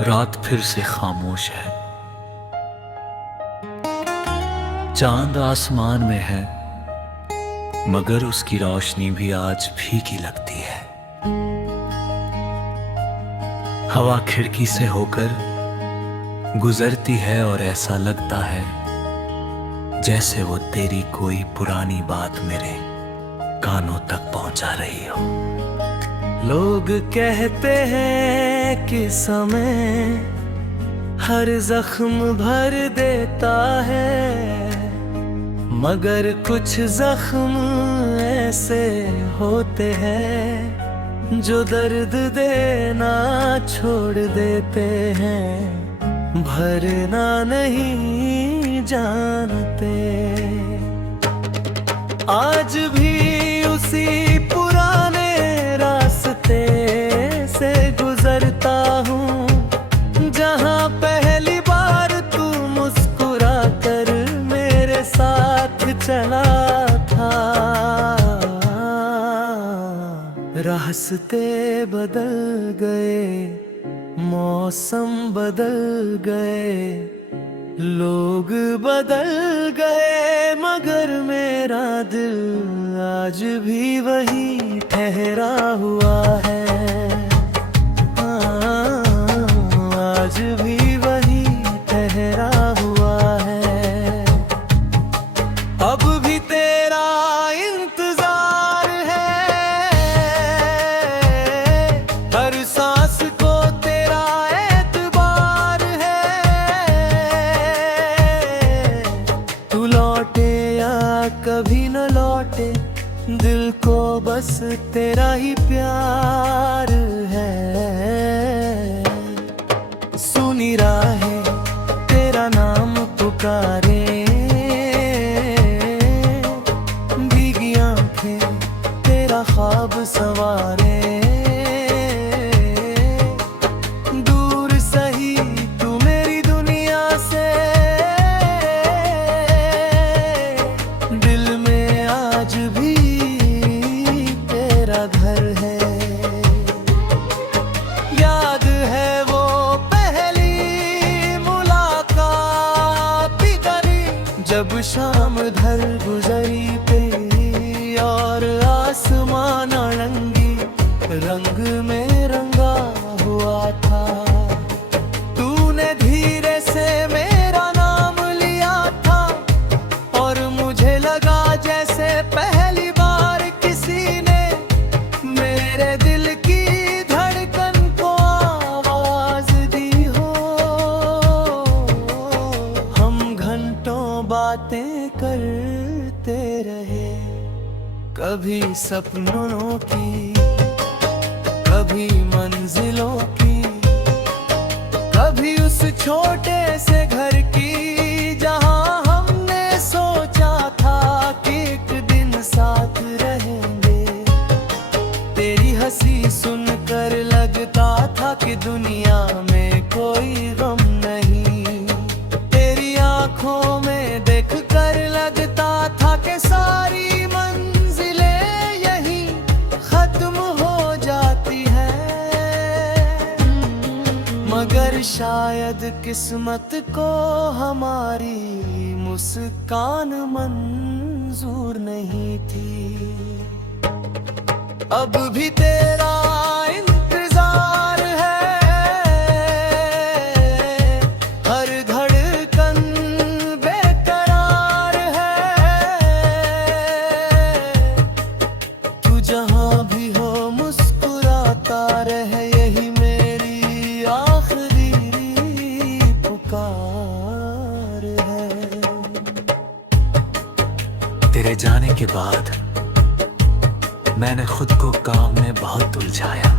रात फिर से खामोश है। चांद आसमान में है, मगर उसकी रोशनी भी आज फीकी लगती है। हवा खिड़की से होकर गुजरती है और ऐसा लगता है जैसे वो तेरी कोई पुरानी बात मेरे कानों तक पहुंचा रही हो। लोग कहते हैं कि समय हर जख्म भर देता है, मगर कुछ जख्म ऐसे होते हैं जो दर्द देना छोड़ देते हैं, भरना नहीं जानते। आज भी उसी पुराने रास्ते से गुजरता हूँ जहाँ पहली बार तू मुस्कुरा कर मेरे साथ चला था। रास्ते बदल गए, मौसम बदल गए, लोग बदल गए, मगर मेरा दिल आज भी वही ठहरा हुआ है। आज भी वही ठहरा हुआ है। अब भी तेरा इंतजार है, हर सांस को तेरा एतबार है। तू लौटे या कभी न लौटे, दिल को बस तेरा ही प्यार है। सुनी राहें तेरा नाम पुकारे, भीगी आंखें तेरा ख्वाब संवारे। दूर सही तू मेरी दुनिया से, दिल में आज भी तेरा घर है। याद है वो पहली मुलाकात करी, जब शाम ढल गुजरी पे और आसमान रंगी रंग में रंगा हुआ था। तूने धीरे से मेरा नाम लिया था और मुझे लगा जैसे पहली बार किसी ने मेरे दिल की धड़कन को आवाज दी हो। हम घंटों बातें करते रहे, कभी सपनों की, कभी मंजिलों की, कभी उस छोटे से घर की जहां हमने सोचा था कि एक दिन साथ रहेंगे। तेरी हंसी सुनकर लगता था कि दुनिया में कोई गम नहीं। तेरी आंखों में देखकर लगता था कि सारी मंजिलें यहीं खत्म हो जाती है। मगर शायद किस्मत को हमारी मुस्कान मंजूर नहीं थी। अब भी तेरा इंतजार है, हर धड़कन बेकरार है। तू जहां भी हो मुस्कुराता रहे, यही मेरी आखिरी पुकार है। तेरे जाने के बाद मैंने खुद को काम में बहुत उलझाया,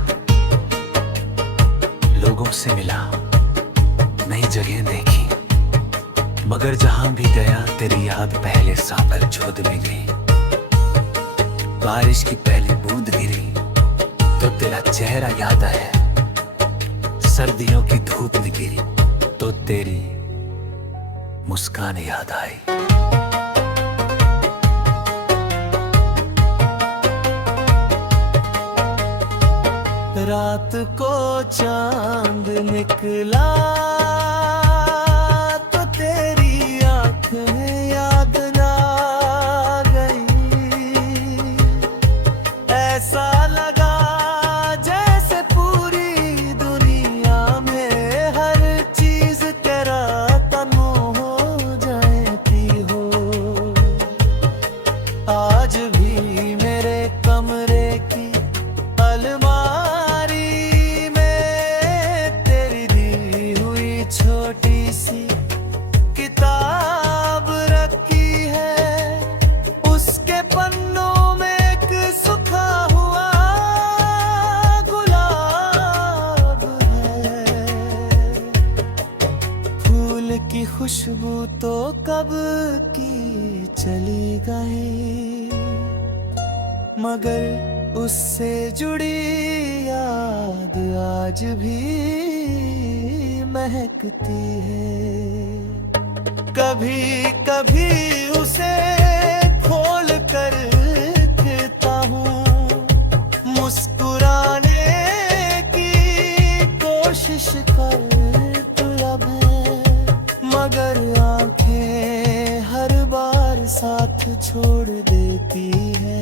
लोगों से मिला, नई जगह देखी, मगर जहां भी गया तेरी याद पहले सा जोद में गई। बारिश की पहली बूंद गिरी तो तेरा चेहरा याद आया, सर्दियों की धूप निकली तो तेरी मुस्कान याद आई। रात को चांद निकला तो तेरी आंखें याद ना गई। ऐसा लगा जैसे पूरी दुनिया में हर चीज तेरा तनु हो जाती हो। आज भी मेरे कमरे की अलमारी में तेरी दी हुई छोटी सी किताब रखी है। उसके पन्नों में एक सूखा हुआ गुलाब है। फूल की खुशबू तो कब की चली गई, मगर उससे जुड़ी याद आज भी महकती है। कभी कभी उसे खोल कर देखता हूँ, मुस्कुराने की कोशिश करती अब है, मगर आंखें हर बार साथ छोड़ देती है।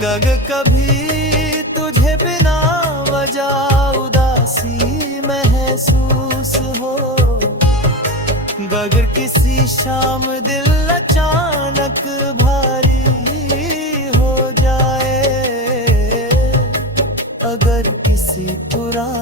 गग कभी तुझे बिना वजह उदासी महसूस हो, गगर किसी शाम दिल अचानक भारी हो जाए, अगर किसी पुराने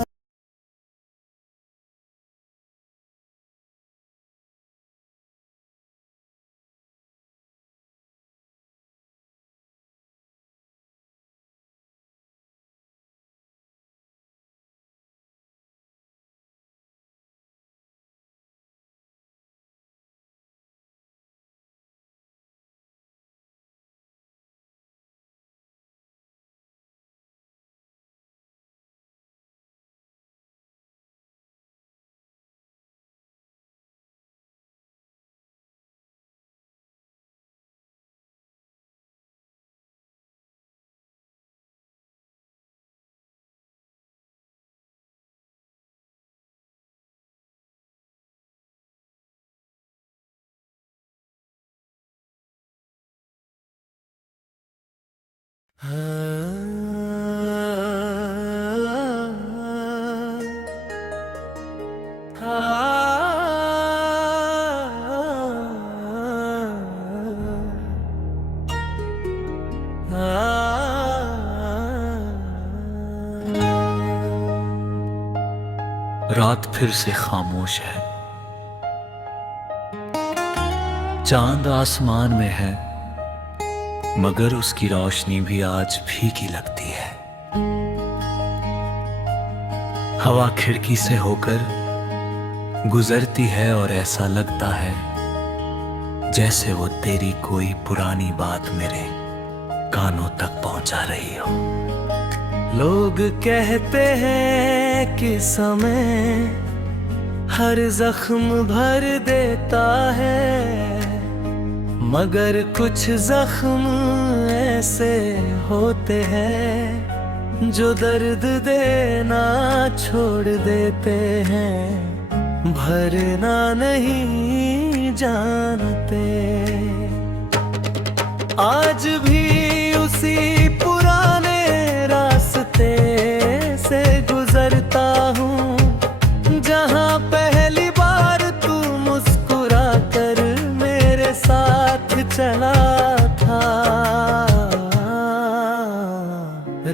रात फिर से खामोश है, चांद आसमान में है, मगर उसकी रोशनी भी आज फीकी लगती है। हवा खिड़की से होकर गुजरती है और ऐसा लगता है जैसे वो तेरी कोई पुरानी बात मेरे कानों तक पहुंचा रही हो। लोग कहते हैं कि समय हर जख्म भर देता है, मगर कुछ जख्म ऐसे होते हैं जो दर्द देना छोड़ देते हैं, भरना नहीं जानते। आज भी उसी पुराने रास्ते से गुजरता हूँ, जहाँ पहली बार तू मुस्कुरा कर मेरे साथ चला था।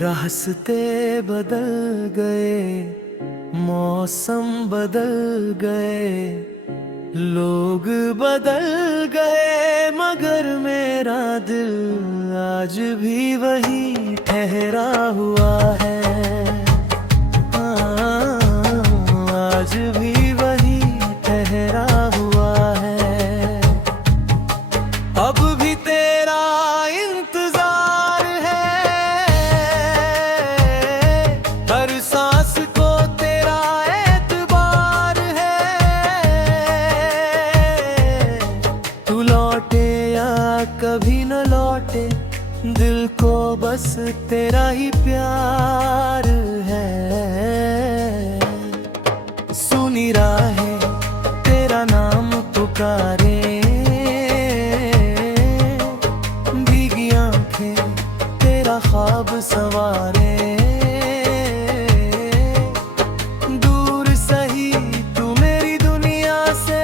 रास्ते बदल गए, मौसम बदल गए, लोग बदल गए, मगर मेरा दिल आज भी वही ठहरा हुआ है। आज भी वही ठहरा हुआ है। अब भी तेरा इंतजार है, हर सांस को तेरा एतबार है। तू लौटे या कभी न लौटे, दिल दिल को बस तेरा ही प्यार है। सुनी राहें तेरा नाम पुकारे, भीगी आंखें तेरा ख्वाब सवारे। दूर सही तू मेरी दुनिया से,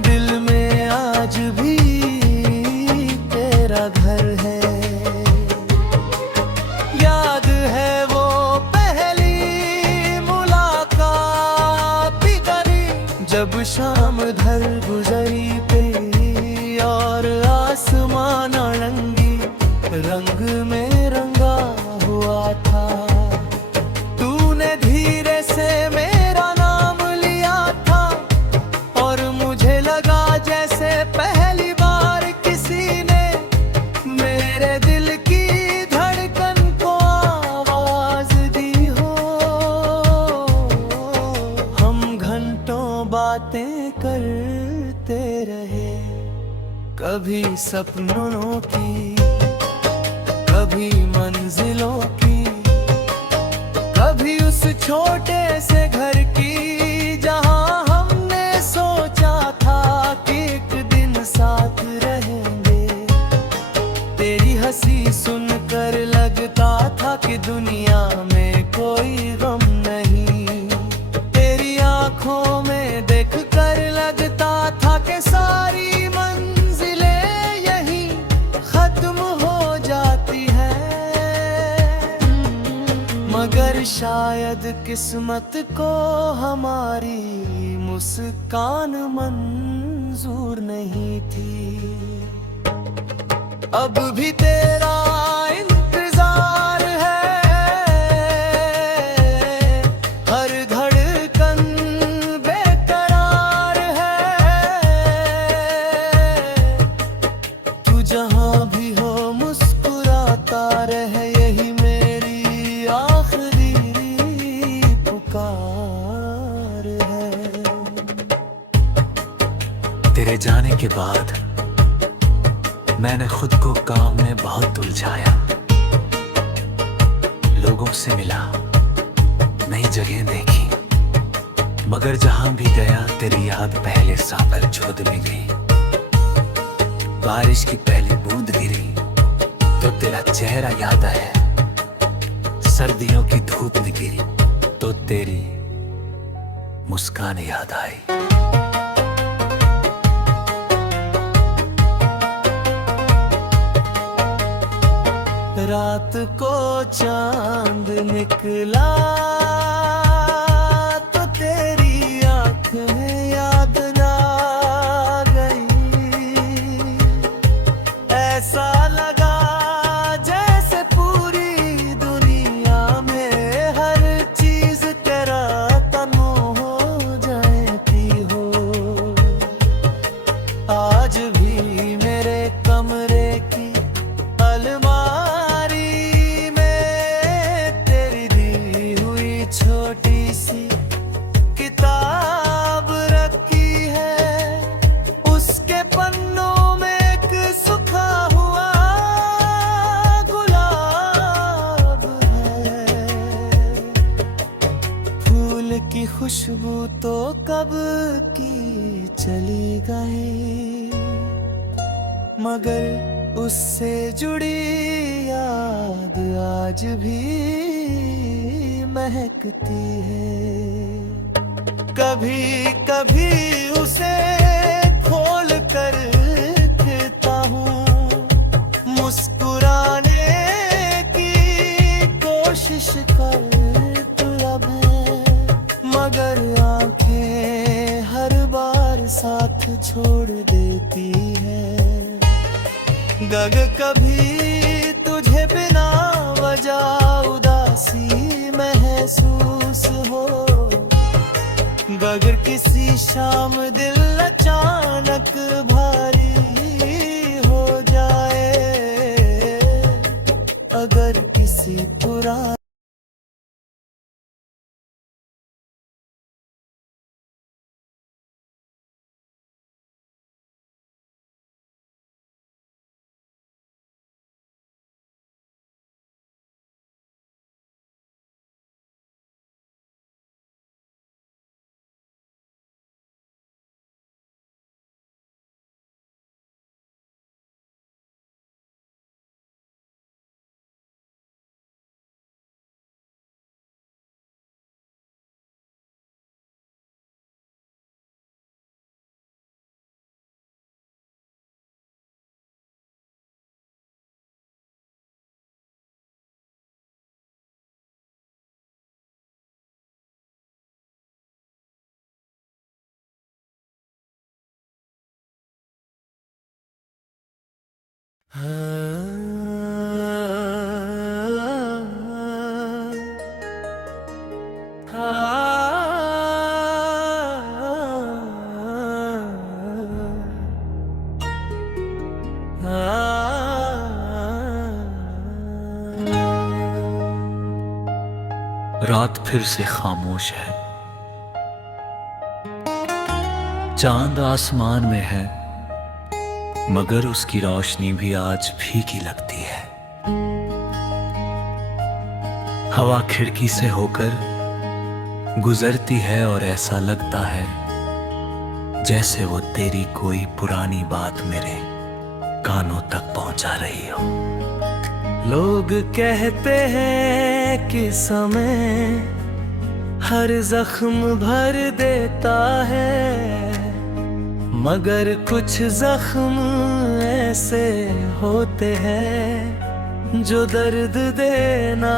दिल में आज भी तेरा घर है। याद है वो पहली मुलाकात भी करी, जब शाम ढल गुजरी पे और आसमान नारंगी रंग में रंगा हुआ था। तूने धीरे से मेरा नाम लिया था और मुझे लगा जैसे पहली बार किसी ने मेरे दिल की धड़कन को आवाज दी हो। हम घंटों बातें करते रहे, कभी सपनों की, कभी मंजिलों की, कभी उस छोटे से घर की जहां हमने सोचा था कि एक दिन साथ रहेंगे। तेरी हंसी सुनकर लगता था कि दुनिया में कोई गम नहीं। तेरी आंखों में देखकर लगता था कि सारी मगर शायद किस्मत को हमारी मुस्कान मंजूर नहीं थी। अब भी तेरा इंतजार है, हर धड़कन बेकरार है। तू जहां भी हो मुस्कुराता रहे, यही तेरे जाने के बाद मैंने खुद को काम में बहुत उलझाया। लोगों से मिला, नई जगह देखी, मगर जहां भी गया तेरी याद पहले सा जोद में गई। बारिश की पहली बूंद गिरी तो तेरा चेहरा याद आया। सर्दियों की धूप निकली तो तेरी मुस्कान याद आई। रात को चांद निकला तो तेरी आंखें याद ना गई। ऐसा लगा जैसे पूरी दुनिया में हर चीज तेरा तनु हो जाती हो। आज भी मेरे कमरे की अलमारी छोटी सी किताब रखी है, उसके पन्नों में एक सूखा हुआ गुलाब है। फूल की खुशबू तो कब की चली गई, मगर उससे जुड़ी याद आज भी महकती है। कभी कभी उसे खोल कर देखता हूँ, मुस्कुराने की कोशिश करती अब है, मगर आंखें हर बार साथ छोड़ देती है। गग कभी तुझे बिना वजह उदासी महसूस हो, बगर किसी शाम दिल अचानक भारी हो जाए। अगर किसी पुराने रात फिर से खामोश है, चांद आसमान में है, मगर उसकी रोशनी भी आज फीकी लगती है। हवा खिड़की से होकर गुजरती है और ऐसा लगता है जैसे वो तेरी कोई पुरानी बात मेरे कानों तक पहुंचा रही हो। लोग कहते हैं कि समय हर जख्म भर देता है, मगर कुछ जख्म ऐसे होते हैं जो दर्द देना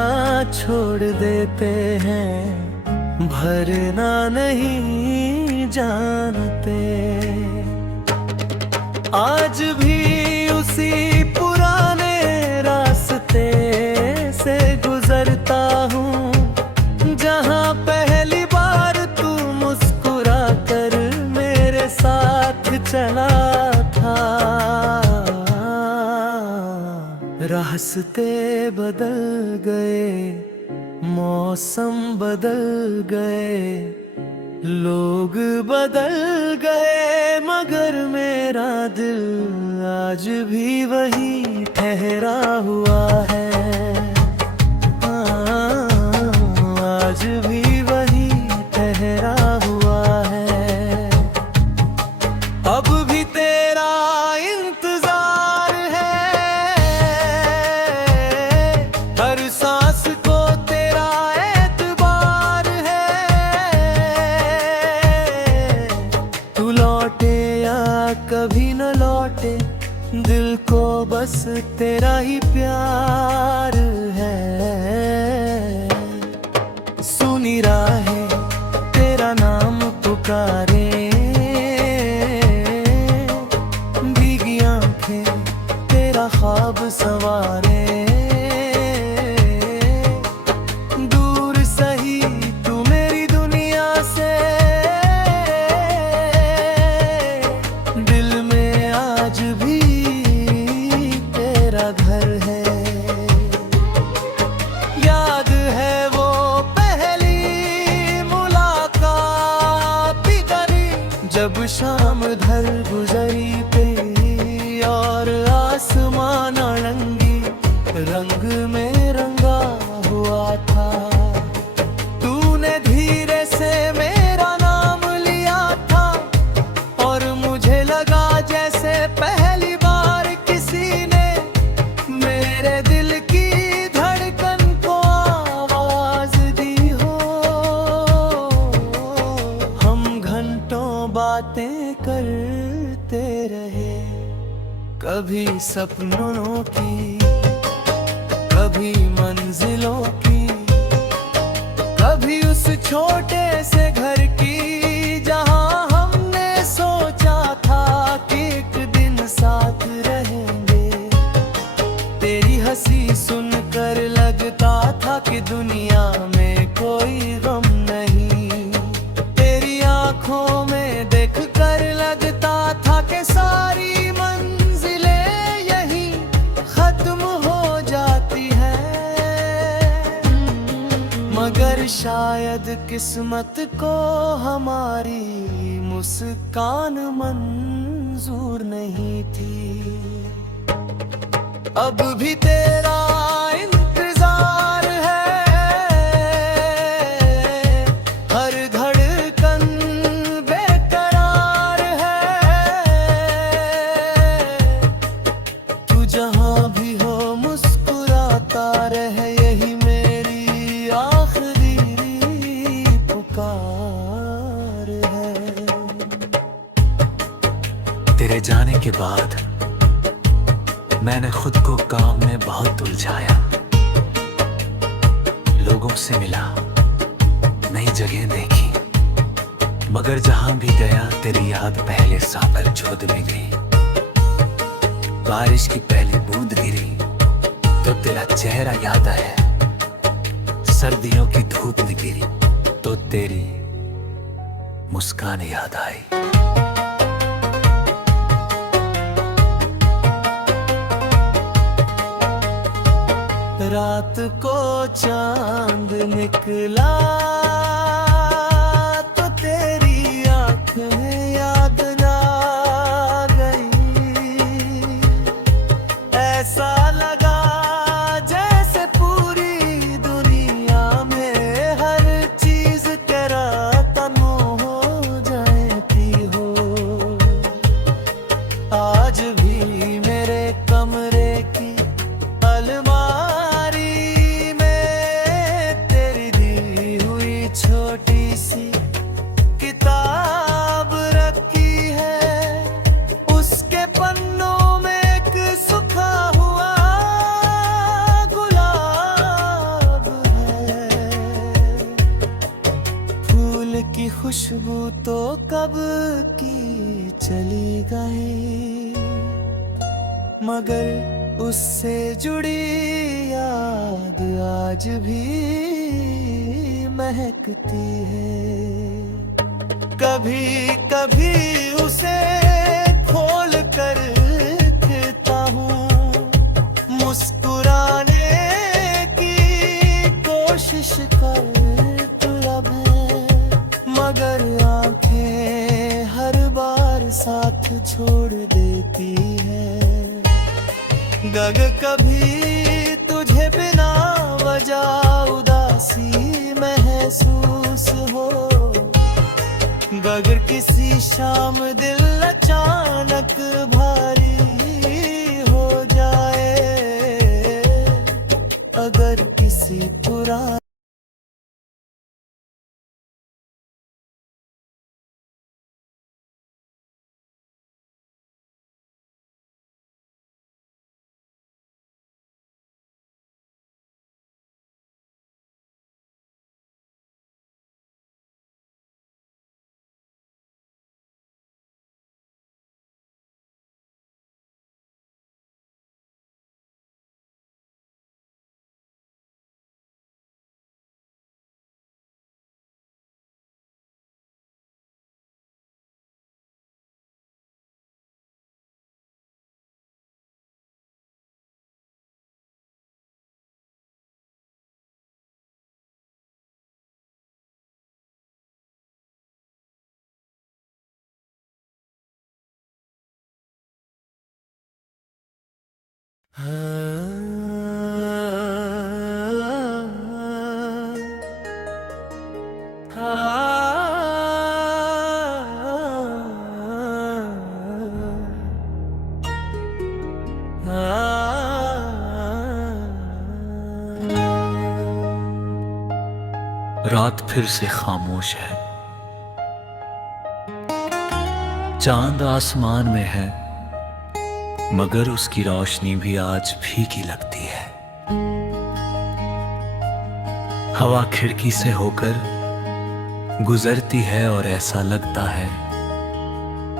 छोड़ देते हैं, भरना नहीं जानते। आज भी उसी पुराने रास्ते से गुजरता हूँ जहाँ पहली बार तू मुस्कुरा कर मेरे साथ चला था। रास्ते बदल गए, मौसम बदल गए, लोग बदल गए, मगर मेरा दिल आज भी वही ठहरा हुआ है। आज भी वही ठहरा हुआ है। अब भी तेरा इंतजार है, हर सांस को तेरा एतबार है। तू लौटे या कभी न लौटे, दिल को बस तेरा ही प्यार है। सुनी राहें तेरा नाम पुकारे, भीगी आंखें तेरा ख्वाब संवारे। दूर सही तू मेरी दुनिया से, दिल में आज भी तेरा घर है। याद है वो पहली मुलाकात करी, जब शाम ढल गुजरी पे और आसमान रंगी रंग में रंगा हुआ था। तूने धीरे से मेरा नाम लिया था और मुझे लगा जैसे पहली बार किसी ने मेरे दिल की धड़कन को आवाज दी हो। हम घंटों बातें करते रहे, कभी सपनों की, कभी मंजिलों की, कभी उस छोटे से घर की जहां हमने सोचा था कि एक दिन साथ रहेंगे। तेरी हंसी सुनकर लगता था कि दुनिया में कोई गम नहीं, तेरी आंखों में देखकर लगता था कि सारी मंजिलें यहीं खत्म हो जाती है। मगर शायद किस्मत को हमारी मुस्कान मंजूर नहीं थी। अब भी तेरा इंतजार है, हर धड़कन बेकरार है। तू जहां भी हो मुस्कुराता रहे, यही मेरी आखिरी पुकार है। तेरे जाने के बाद मैंने खुद को काम में बहुत उलझाया, लोगों से मिला, नई जगह देखी, मगर जहां भी गया तेरी याद पहले सा जोध में गई। बारिश की पहली तो तेरा चेहरा याद आया, सर्दियों की धूप निकली तो तेरी मुस्कान याद आई। रात को चांद निकला तो तेरी आंखें याद आ गई। ऐसा लगा जैसे पूरी दुनिया में हर चीज तेरा तन्हा हो जाती हो। आज भी मेरे कमरे की अलमारी छोटी सी किताब रखी है, उसके पन्नों में एक सूखा हुआ गुलाब है। फूल की खुशबू तो कब की चली गई, मगर उससे जुड़ी याद आज भी महकती है। कभी कभी उसे खोल कर देखता हूँ, मुस्कुराने की कोशिश करता अब है, मगर आंखें हर बार साथ छोड़ देती है। गग कभी तुझे बिना वजह उदासी महसूस हो, अगर किसी शाम दिल अचानक भारी हो जाए, अगर किसी पुराने रात फिर से खामोश है, चांद आसमान में है, मगर उसकी रोशनी भी आज फीकी लगती है। हवा खिड़की से होकर गुजरती है और ऐसा लगता है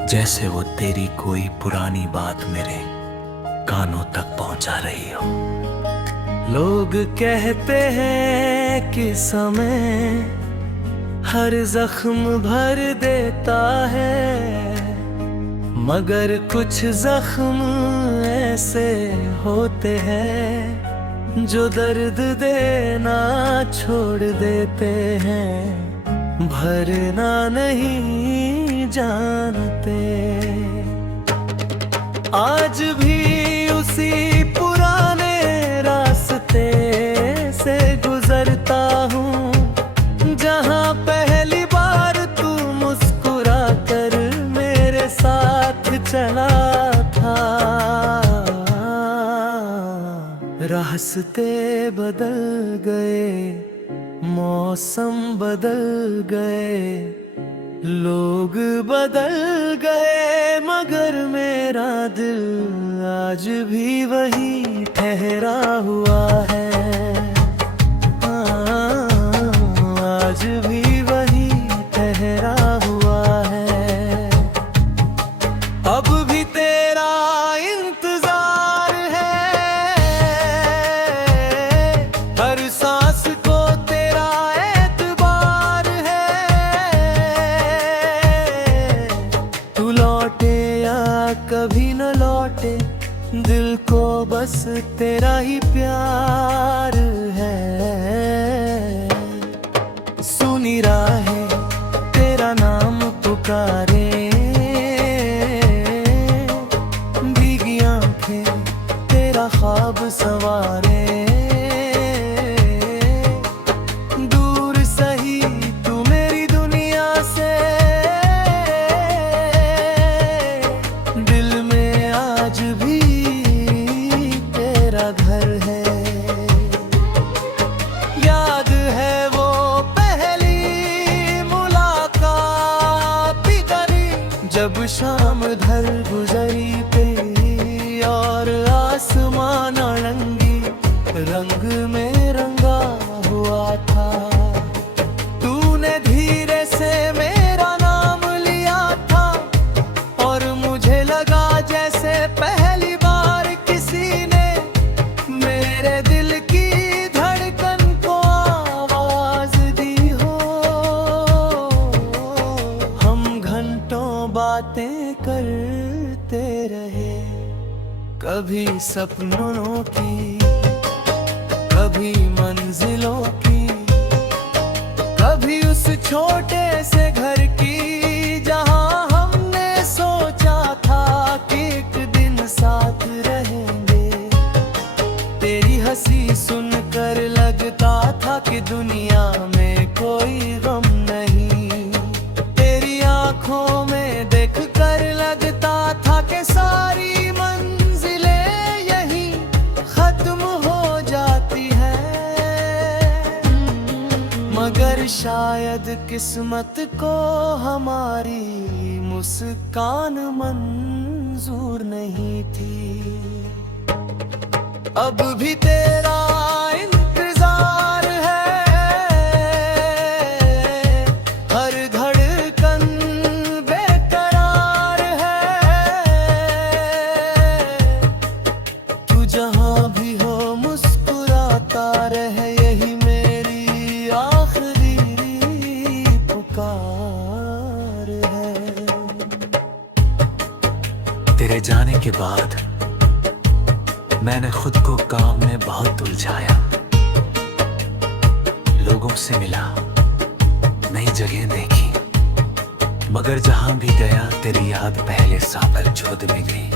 जैसे वो तेरी कोई पुरानी बात मेरे कानों तक पहुंचा रही हो। लोग कहते हैं कि समय हर जख्म भर देता है, मगर कुछ जख्म ऐसे होते हैं जो दर्द देना छोड़ देते हैं, भरना नहीं जानते। आज भी उसी पुराने रास्ते से गुजरता हूँ, जहाँ पहली बार तू मुस्कुरा कर मेरे साथ चला था। रास्ते बदल गए, मौसम बदल गए, लोग बदल गए, मगर मेरा दिल आज भी वही ठहरा हुआ है। आज भी वही ठहरा हुआ है। अब भी तेरा इंतजार है, दिल को बस तेरा ही प्यार है। सुनी राहें तेरा नाम पुकारे, भीगी आंखें तेरा ख्वाब सवारे। दूर सही तू मेरी दुनिया से, दिल में आज भी तेरा घर है। याद है वो पहली मुलाकात भी करी, जब शाम ढल गुजरी पे और आसमान रंगी रंग में रंगा हुआ था। तूने धीरे से मेरा नाम लिया था और मुझे लगा जैसे पहली बार किसी ने मेरे दिल की धड़कन को आवाज दी हो। हम घंटों बातें करते रहे, कभी सपनों की, कभी मंजिलों की, कभी उस छोटे से घर की जहां हमने सोचा था कि एक दिन साथ रहेंगे। तेरी हंसी सुनकर लगता था कि दुनिया में कोई गम नहीं। तेरी आंखों में देखकर लगता था कि सारी मगर शायद किस्मत को हमारी मुस्कान मंजूर नहीं थी। अब भी तेरा इंतजार है, हर धड़कन बेकरार है। तू जहां भी हो मुस्कुराता रहे, यही तेरे जाने के बाद मैंने खुद को काम में बहुत उलझाया। लोगों से मिला, नई जगह देखी, मगर जहां भी गया तेरी याद पहले सा जोद में गई।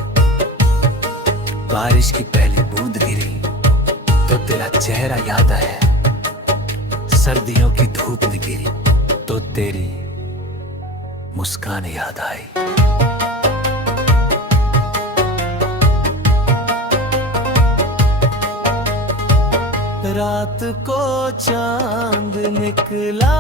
बारिश की पहली बूंद गिरी तो तेरा चेहरा याद आया। सर्दियों की धूप में गिरी तो तेरी मुस्कान याद आई। रात को चांद निकला